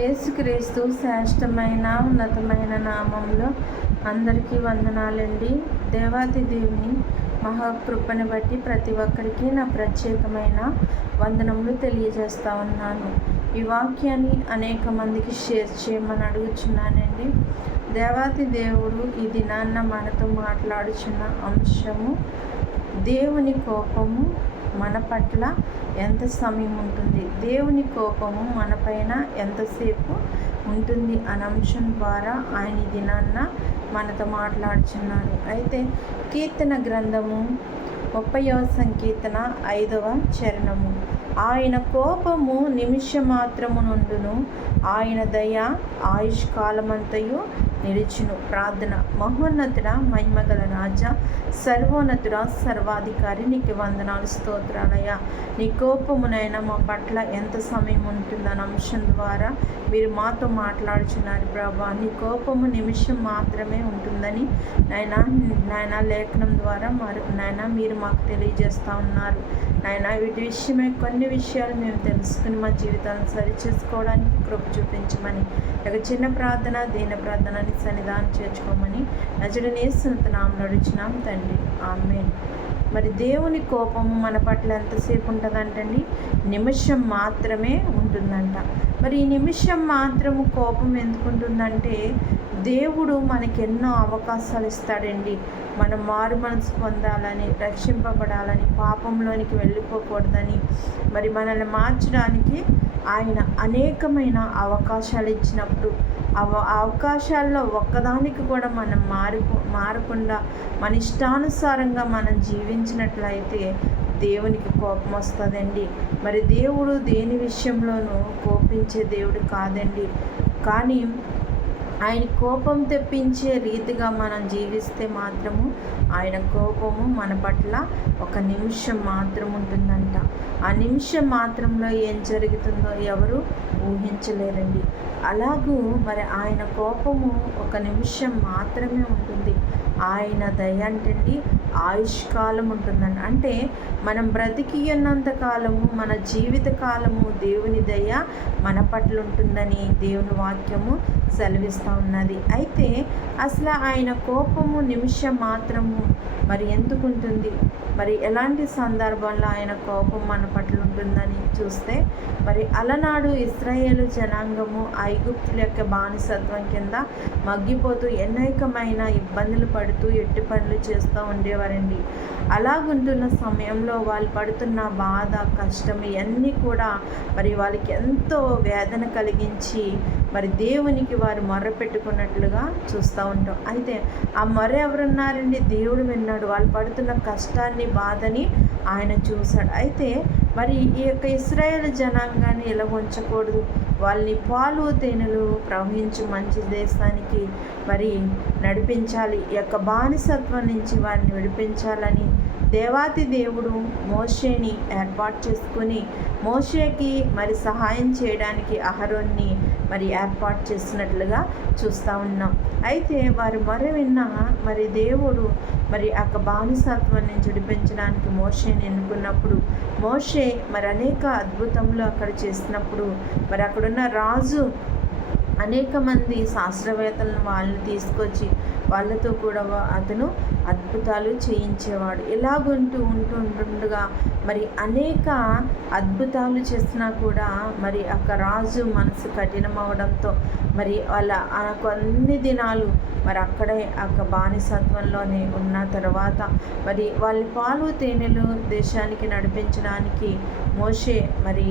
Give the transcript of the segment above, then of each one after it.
యేసుక్రీస్తు శ్రేష్టమైన ఉన్నతమైన నామంలో అందరికీ వందనాలండి. దేవాది దేవుని మహాకృపను బట్టి ప్రతి ఒక్కరికి నా ప్రత్యేకమైన వందనములు తెలియజేస్తా ఉన్నాను. ఈ వాక్యాన్ని అనేక మందికి షేర్ చేయమని అడుగుచున్నానండి. దేవాది దేవుడు ఈ దినాన్న మనతో మాట్లాడుచున్న అంశము, దేవుని కోపము మన పట్ల ఎంత సమయం ఉంటుంది, దేవుని కోపము మనపైన ఎంతసేపు ఉంటుంది అనే అంశం ద్వారా ఆయన ఈ దినాన్న మనతో మాట్లాడుచున్నారు. అయితే కీర్తన గ్రంథము 30వ సంకీర్తన 5వ చరణము, ఆయన కోపము నిమిషమాత్రము నుండును, ఆయన దయ ఆయుష్కాలమంతయు నిలిచును. ప్రార్థన. మహోన్నతుడ, మహిమగల రాజా, సర్వోన్నతుడ, సర్వాధికారి, నీకు వందనాలు, స్తోత్రాలయ్యా. నీ కోపమునైనా మా పట్ల ఎంత సమయం ఉంటుందన్న అంశం ద్వారా మీరు మాతో మాట్లాడుచున్నారు ప్రభా. నీ కోపము నిమిషం మాత్రమే ఉంటుందని నాయన లేఖనం ద్వారా నాయన మీరు మాకు తెలియజేస్తూ ఉన్నారు. నాయన వీటి విషయమై కొన్ని విషయాలు మేము తెలుసుకుని మా జీవితాలను సరిచేసుకోవడానికి కృప చూపించమని, ఒక చిన్న ప్రార్థన, దీన ప్రార్థనని సన్నిధానం చేర్చుకోమని నజరుడైన యేసు నామములో అడుగుచున్నాం తండ్రి, ఆమేన్. మరి దేవుని కోపము మన పట్ల ఎంతసేపు ఉంటుందంటండి? నిమిషం మాత్రమే ఉంటుందంట. మరి ఈ నిమిషం మాత్రము కోపం ఎందుకు ఉంటుందంటే, దేవుడు మనకి ఎన్నో అవకాశాలు ఇస్తాడండి. మనం మారు మనసు పొందాలని, రక్షింపబడాలని, పాపంలోనికి వెళ్ళిపోకూడదని, మరి మనల్ని మార్చడానికి ఆయన అనేకమైన అవకాశాలు ఇచ్చినప్పుడు అవకాశాల్లో ఒక్కదానికి కూడా మనం మారకుండా మన ఇష్టానుసారంగా మనం జీవించినట్లయితే దేవునికి కోపం వస్తుందండి. మరి దేవుడు దేని విషయంలోనూ కోపించే దేవుడు కాదండి. కానీ ఆయన కోపం తెప్పించే రీతిగా మనం జీవిస్తే మాత్రము ఆయన కోపము మన పట్ల ఒక నిమిషం మాత్రం ఉంటుందంట. ఆ నిమిషం మాత్రంలో ఏం జరుగుతుందో ఎవరు ఊహించలేరండి. అలాగూ మరి ఆయన కోపము ఒక నిమిషం మాత్రమే ఉంటుంది. ఆయన దయ అంటండి ఆయుష్కాలం ఉంటుందండి. అంటే మనం బ్రతికి ఉన్నంత కాలము, మన జీవిత కాలము దేవుని దయ మన పట్ల ఉంటుందని దేవుని వాక్యము సెలవిస్తూ ఉన్నది. అయితే అసలు ఆయన కోపము నిమిషం మాత్రము మరి ఎందుకు ఉంటుంది, మరి ఎలాంటి సందర్భంలో ఆయన కోపం మన పట్ల ఉంటుందని చూస్తే, మరి అలనాడు ఇశ్రాయేలు జనాంగము ఐగుప్తుల యొక్క బానిసత్వం కింద మగ్గిపోతూ అనేకమైన ఇబ్బందులు పడుతూ ఎట్టి పనులు చేస్తూ ఉండేవారండి. అలాగుంటున్న సమయంలో వాళ్ళు పడుతున్న బాధ, కష్టం ఇవన్నీ కూడా మరి వాళ్ళకి ఎంతో వేదన కలిగించి మరి దేవునికి వారు మొర్ర పెట్టుకున్నట్లుగా చూస్తూ ఉంటాం. అయితే ఆ మొర్ర ఎవరున్నారండి? దేవుడు విన్నాడు. వాళ్ళు పడుతున్న కష్టాన్ని, బాధని ఆయన చూశాడు. అయితే మరి ఈ యొక్క ఇశ్రాయేలు జనాంగాన్ని ఎలా ఉంచకూడదు, వాళ్ళని పాలు తేనెలు ప్రవహించి మంచి దేశానికి మరి నడిపించాలి, ఈ యొక్క బానిసత్వం నుంచి వారిని విడిపించాలని దేవాతి దేవుడు మోషేని ఏర్పాటు చేసుకుని మోషేకి మరి సహాయం చేయడానికి అహరోన్ని మరి ఏర్పాటు చేసినట్లుగా చూస్తూ ఉన్నాం. అయితే వారు విన్న మరి దేవుడు మరి ఆ బానిసత్వం నుంచి విడిపించడానికి మోషేని ఎన్నుకున్నప్పుడు, మోషే మరి అనేక అద్భుతములు అక్కడ చేసినప్పుడు, మరి అక్కడున్న రాజు అనేక మంది శాస్త్రవేత్తలను వాళ్ళని తీసుకొచ్చి వాళ్ళతో కూడా అతను అద్భుతాలు చేయించేవాడు. ఉంటుండగా మరి అనేక అద్భుతాలు చేసినా కూడా మరి అక్క రాజు మనసు కఠినమవడంతో మరి వాళ్ళ కొన్ని దినాలు మరి అక్కడే బానిసత్వంలోనే ఉన్న తర్వాత మరి వాళ్ళ పాలు తేనెలు దేశానికి నడిపించడానికి మోషే మరి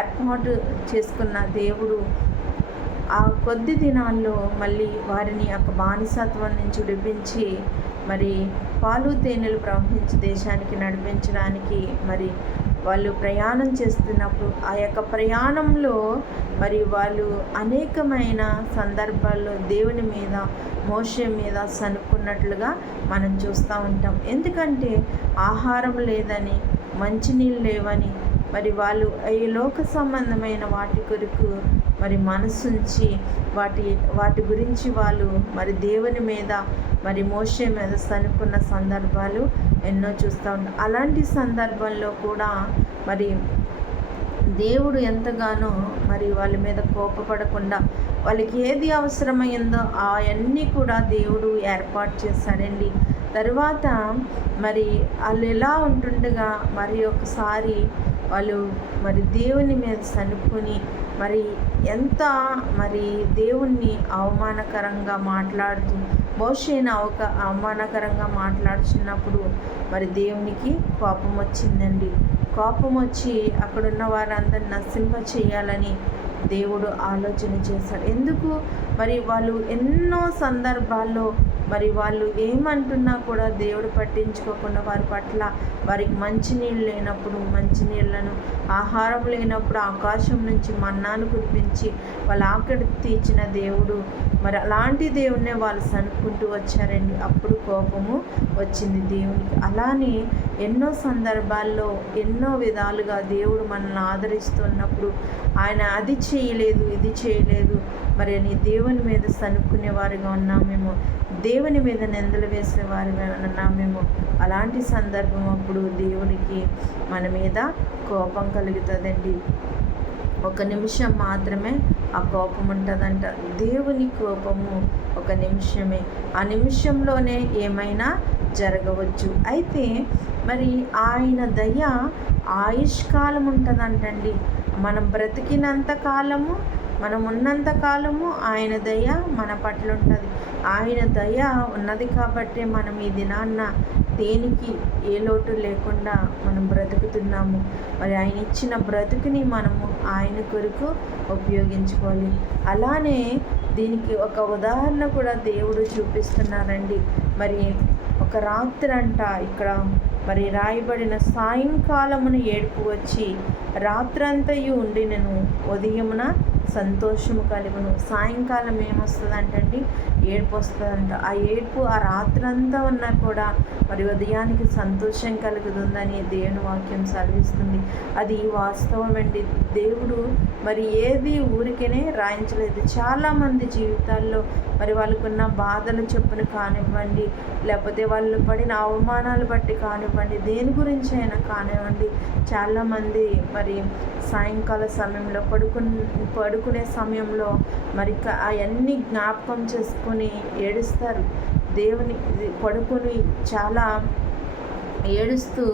ఏర్పాటు చేసుకున్న దేవుడు ఆ కొద్ది దినాల్లో మళ్ళీ వారిని బానిసత్వం నుంచి విడిపించి మరి పాలు తేనెలు ప్రవహించి దేశానికి నడిపించడానికి మరి వాళ్ళు ప్రయాణం చేస్తున్నప్పుడు ఆ యొక్క ప్రయాణంలో మరి వాళ్ళు అనేకమైన సందర్భాల్లో దేవుని మీద, మోషే మీద సనుక్కున్నట్లుగా మనం చూస్తూ ఉంటాం. ఎందుకంటే ఆహారం లేదని, మంచినీళ్ళు లేవని, మరి వాళ్ళు ఈ లోక సంబంధమైన వాటి కొరకు మరి మనసుంచి వాటి గురించి వాళ్ళు మరి దేవుని మీద, మరి మోషే మీద సనుక్కున్న సందర్భాలు ఎన్నో చూస్తూ ఉంటాం. అలాంటి సందర్భంలో కూడా మరి దేవుడు ఎంతగానో మరి వాళ్ళ మీద కోపపడకుండా వాళ్ళకి ఏది అవసరమైందో అవన్నీ కూడా దేవుడు ఏర్పాటు చేశాడండి. తరువాత మరి వాళ్ళు ఎలా ఉంటుండగా మరి ఒకసారి వాళ్ళు మరి దేవుని మీద సనుక్కొని మరి ఎంత మరి దేవుణ్ణి అవమానకరంగా మాట్లాడుతూ మోషేని అవమానకరంగా మాట్లాడుచున్నప్పుడు మరి దేవునికి కోపం వచ్చిందండి. కోపం వచ్చి అక్కడున్న వారందరిని నశింప చేయాలని దేవుడు ఆలోచన చేశాడు. ఎందుకు మరి వాళ్ళు ఎన్నో సందర్భాల్లో మరి వాళ్ళు ఏమంటున్నా కూడా దేవుడు పట్టించుకోకుండా వారి పట్ల వారికి మంచినీళ్ళు లేనప్పుడు మంచినీళ్ళను, ఆహారం లేనప్పుడు ఆకాశం నుంచి మన్నాను కురిపించి వాళ్ళ ఆకలి తీర్చిన దేవుడు మరి అలాంటి దేవుడినే వాళ్ళు సనుక్కుంటూ వచ్చారండి. అప్పుడు కోపము వచ్చింది దేవునికి. అలానే ఎన్నో సందర్భాల్లో ఎన్నో విధాలుగా దేవుడు మనల్ని ఆదరిస్తున్నప్పుడు ఆయన అది చేయలేదు ఇది చేయలేదు మరి అని దేవుని మీద సనుక్కునే వారిగా ఉన్నామేమో, దేవుని మీద నిందలు వేసేవారిగా ఉన్నామేమో. అలాంటి సందర్భం అప్పుడు దేవునికి మన మీద కోపం కలుగుతుందండి. ఒక నిమిషం మాత్రమే ఆ కోపం ఉంటుందంట. దేవుని కోపము ఒక నిమిషమే, ఆ నిమిషంలోనే ఏమైనా జరగవచ్చు. అయితే మరి ఆయన దయ ఆయుష్కాలం ఉంటుందంటండి. మనం బ్రతికినంత కాలము, మనం ఉన్నంత కాలము ఆయన దయ మన పట్ల ఉంటుంది. ఆయన దయ ఉన్నది కాబట్టి మనం ఈ దినాన్న దేనికి ఏ లోటు లేకుండా మనం బ్రతుకుతున్నాము. మరి ఆయన ఇచ్చిన బ్రతుకుని మనము ఆయన కొరకు ఉపయోగించుకోవాలి. అలానే దీనికి ఒక ఉదాహరణ కూడా దేవుడు చూపిస్తున్నారండి. మరి ఒక రాత్రి అంట ఇక్కడ మరి రాయబడిన సాయంకాలమున ఏడుపు వచ్చి రాత్రంతయు ఉండినను ఉదయమున సంతోషము కలుగును. సాయంకాలం ఏమొస్తుందంటండి, ఏడుపు వస్తుందంట. ఆ ఏడుపు ఆ రాత్రంతా ఉన్నా కూడా మరి ఉదయానికి సంతోషం కలుగుతుందని దేవుని వాక్యం సెలవిస్తుంది. అది వాస్తవం అండి. దేవుడు మరి ఏది ఊరికనే రాయించలేదు. చాలామంది జీవితాల్లో మరి వాళ్ళకున్న బాధల చొప్పున కానివ్వండి, లేకపోతే వాళ్ళు పడిన అవమానాలు బట్టి కానివ్వండి, దేని గురించి అయినా కానివ్వండి, చాలామంది మరి సాయంకాల సమయంలో పడుకునే సమయంలో మరి అవన్నీ జ్ఞాపకం చేసుకొని ఏడుస్తారు. దేవుని పడుకొని చాలా ఏడుస్తూ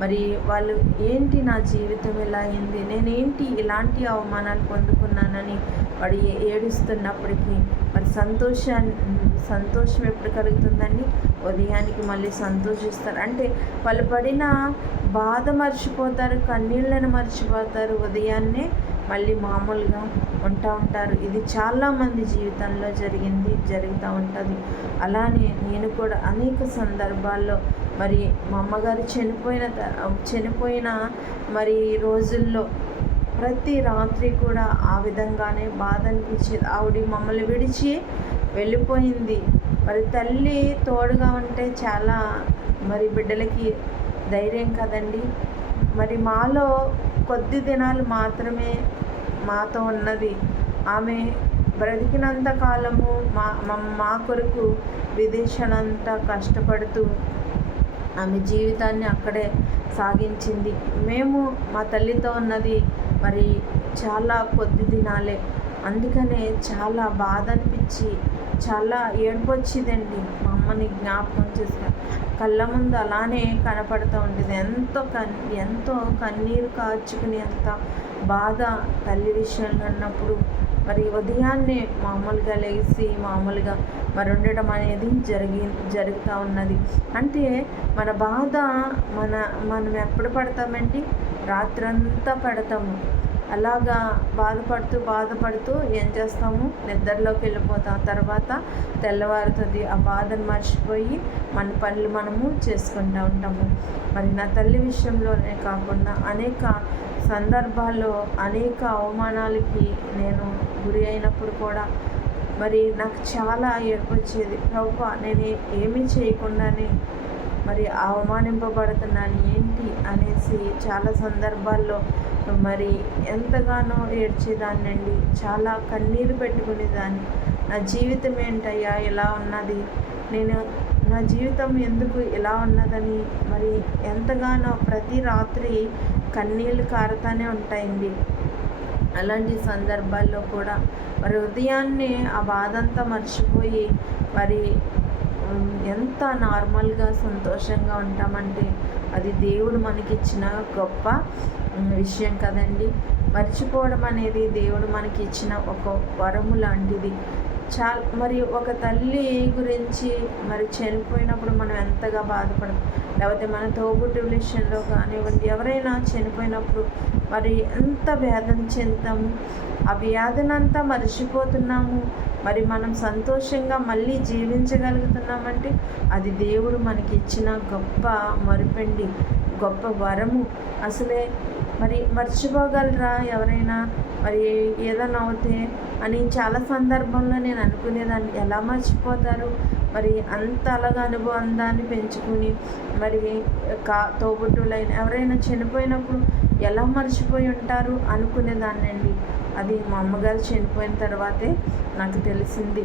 మరి వాళ్ళు ఏంటి నా జీవితం ఇలా అయింది, నేనేంటి ఇలాంటి అవమానాలు పొందుకున్నానని వాడు ఏడుస్తున్నప్పటికీ మరి సంతోషం ఎప్పుడు కలుగుతుందండి, ఉదయానికి మళ్ళీ సంతోషిస్తారు. అంటే వాళ్ళు పడిన బాధ మర్చిపోతారు, కన్నీళ్ళను మర్చిపోతారు, ఉదయాన్నే మళ్ళీ మామూలుగా ఉంటారు. ఇది చాలామంది జీవితంలో జరుగుతూ ఉంటుంది. అలానే నేను కూడా అనేక సందర్భాల్లో మరి మా అమ్మగారు చనిపోయిన మరి రోజుల్లో ప్రతి రాత్రి కూడా ఆ విధంగానే బాధ అనిపించేది. ఆవిడ మమ్మల్ని విడిచి వెళ్ళిపోయింది. మరి తల్లి తోడుగా ఉంటే చాలా మరి బిడ్డలకి ధైర్యం కదండి. మరి మాలో కొద్ది దినాలు మాత్రమే మాతో ఉన్నది. ఆమె బ్రతికినంత కాలము మా కొరకు విదేశాలంతా కష్టపడుతూ ఆమె జీవితాన్ని అక్కడే సాగించింది. మేము మా తల్లితో ఉన్నది మరి చాలా కొద్ది దినాలే. అందుకనే చాలా బాధ అనిపించి చాలా ఏడుపు వచ్చిందండి. మా అమ్మని జ్ఞాపకం చేసిన కళ్ళ ముందు అలానే కనపడుతూ ఉంటుంది. ఎంతో కన్నీరు కార్చుకుని అంత బాధ తల్లి విషయంలో అన్నప్పుడు మరి ఉదయాన్నే మామూలుగా లేచి మామూలుగా మరి ఉండడం అనేది జరుగుతూ ఉన్నది. అంటే మన బాధ మనం ఎప్పుడు పడతామండి, రాత్రంతా పడతాము. అలాగా బాధపడుతూ ఏం చేస్తాము, నిద్రలోకి వెళ్ళిపోతాం. తర్వాత తెల్లవారుతుంది. ఆ బాధను మర్చిపోయి మన పనులు మనము చేసుకుంటూ ఉంటాము. మరి నా తల్లి విషయంలోనే కాకుండా అనేక సందర్భాల్లో అనేక అవమానాలకి నేను గురి అయినప్పుడు కూడా మరి నాకు చాలా ఏడుపు వచ్చేది. ప్రభువా, నేను ఏమీ చేయకుండానే మరి అవమానింపబడుతున్నాను ఏంటి అనేసి చాలా సందర్భాల్లో మరి ఎంతగానో ఏడ్చేదాన్నండి. చాలా కన్నీరు పెట్టుకునేదాన్ని. నా జీవితం ఏంటయ్యా ఇలా ఉన్నది, నా జీవితం ఎందుకు ఇలా ఉన్నదని మరి ఎంతగానో ప్రతి రాత్రి కన్నీళ్ళు కారుతానే ఉంటాయండి. అలాంటి సందర్భాల్లో కూడా మరి ఉదయాన్నే ఆ బాధ అంతా మర్చిపోయి మరి ఎంత నార్మల్గా సంతోషంగా ఉంటామంటే అది దేవుడు మనకిచ్చిన గొప్ప విషయం కదండి. మర్చిపోవడం అనేది దేవుడు మనకి ఇచ్చిన ఒక వరము లాంటిది. మరి ఒక తల్లి గురించి మరి చనిపోయినప్పుడు మనం ఎంతగా బాధపడతాం, లేకపోతే మన తోబుట్టు విషయంలో కానివ్వండి, ఎవరైనా చనిపోయినప్పుడు మరి ఎంత వేదన చెందుతాము. ఆ వేదనంతా మర్చిపోతున్నాము. మరి మనం సంతోషంగా మళ్ళీ జీవించగలుగుతున్నామంటే అది దేవుడు మనకి ఇచ్చిన గొప్ప మరుపండి, గొప్ప వరము. అసలే మరి మర్చిపోగలరా ఎవరైనా? మరి ఏదైనా అవుతే అని చాలా సందర్భంలో నేను అనుకునేదాన్ని, ఎలా మర్చిపోతారు? మరి అంత అలాగా అనుబంధాన్ని పెంచుకుని మరి తోబుట్టువులైన ఎవరైనా చనిపోయినప్పుడు ఎలా మర్చిపోయి ఉంటారు అనుకునేదాన్ని అండి. అది మా అమ్మగారు చనిపోయిన తర్వాతే నాకు తెలిసింది.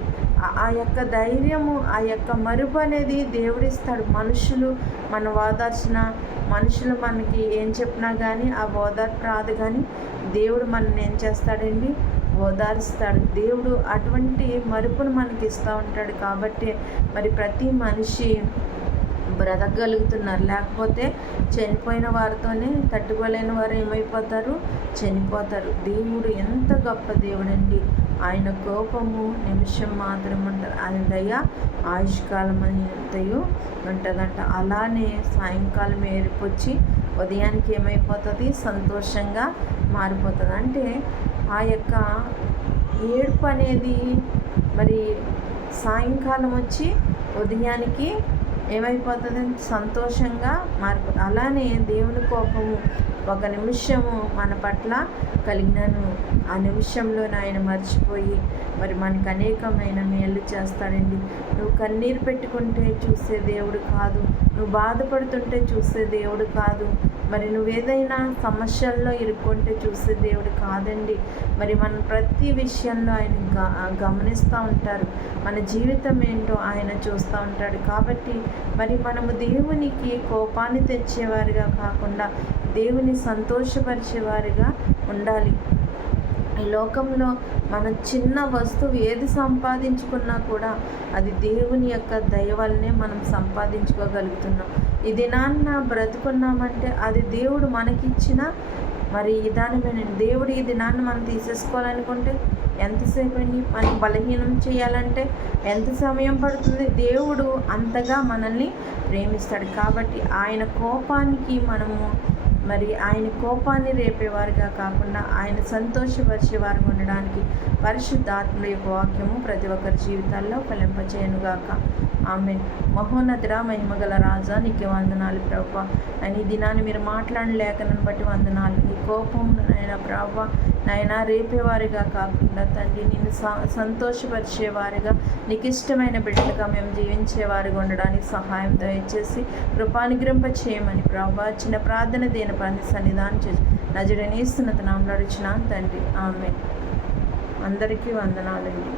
ఆ యొక్క ధైర్యము, ఆ యొక్క మరుపు అనేది దేవుడిస్తాడు. మనుషులు మన ఓదార్చిన మనుషులు మనకి ఏం చెప్పినా కానీ ఆ ఓదార్పు రాదు, కానీ దేవుడు మనల్ని ఏం చేస్తాడండి, ఓదారుస్తాడు. దేవుడు అటువంటి మరుపును మనకి ఇస్తూ ఉంటాడు. కాబట్టి మరి ప్రతి మనిషి బ్రతకగలుగుతున్నారు. లేకపోతే చనిపోయిన వారితోనే తట్టుకోలేని వారు ఏమైపోతారు, చనిపోతారు. దేవుడు ఎంత గొప్ప దేవుడండి. ఆయన కోపము నిమిషం మాత్రం ఉంటుంది, ఆయన దయ ఆయుష్కాలం అంతయు ఉంటుందంట. అలానే సాయంకాలం ఏర్పొచ్చి ఉదయానికి ఏమైపోతుంది, సంతోషంగా మారిపోతుంది. అంటే ఆ యొక్క ఏడుపు అనేది మరి సాయంకాలం వచ్చి ఉదయానికి ఏమైపోతుంది, సంతోషంగా మారిపోతుంది. అలానే దేవుని కోపము ఒక నిమిషము మన పట్ల కలిగినను ఆ నిమిషంలో ఆయన మర్చిపోయి మరి మనకు అనేకమైన మేలు చేస్తాడండి. నువ్వు కన్నీరు పెట్టుకుంటే చూసే దేవుడు కాదు, నువ్వు బాధపడుతుంటే చూసే దేవుడు కాదు, మరి నువ్వేదైనా సమస్యల్లో ఇరుక్కుంటే చూసే దేవుడు కాదండి. మరి మనం ప్రతి విషయంలో ఆయన గమనిస్తూ ఉంటారు. మన జీవితం ఏంటో ఆయన చూస్తూ ఉంటాడు. కాబట్టి మరి మనము దేవునికి కోపాన్ని తెచ్చేవారిగా కాకుండా దేవుని సంతోషపరిచేవారిగా ఉండాలి. ఈ లోకంలో మన చిన్న వస్తువు ఏది సంపాదించుకున్నా కూడా అది దేవుని యొక్క దయ వల్లనే మనం సంపాదించుకోగలుగుతున్నాం. ఈ దినాన్న బ్రతుకున్నామంటే అది దేవుడు మనకిచ్చిన మరి విధానమేనండి. దేవుడు ఈ దినాన్ని మనం తీసేసుకోవాలనుకుంటే ఎంతసేపు అండి, మనం బలహీనం చేయాలంటే ఎంత సమయం పడుతుంది? దేవుడు అంతగా మనల్ని ప్రేమిస్తాడు. కాబట్టి ఆయన కోపానికి మనము మరి ఆయన కోపాన్ని రేపేవారుగా కాకుండా ఆయన సంతోషపరిచేవారుగా ఉండడానికి పరిశుద్ధాత్మ యొక్క వాక్యము ప్రతి ఒక్కరి జీవితాల్లో ఫలింపచేయనుగాక. ఆమేన్. మహోన్నతుడా, మహిమగల రాజా, నీకే వందనాలు ప్రభువా. ఆయన ఈ దినాన్ని మీరు మాట్లాడిన లేఖలను బట్టి వందనాలు. నీ కోపం నాయన ప్రభువా నాయన రేపేవారిగా కాకుండా తండ్రి నిన్ను సంతోషపరిచేవారిగా నీకు ఇష్టమైన బిడ్డలుగా మేము జీవించేవారిగా ఉండడానికి సహాయం దయచేసి కృపానుగ్రహింప చేయమని ప్రభువా చిన్న ప్రార్థన దేని సన్నిధానం చేసి నజరేయుడైన యేసు నామములో అడుగుచున్నాను తండ్రి. ఆమేన్. అందరికీ వందనాలండి.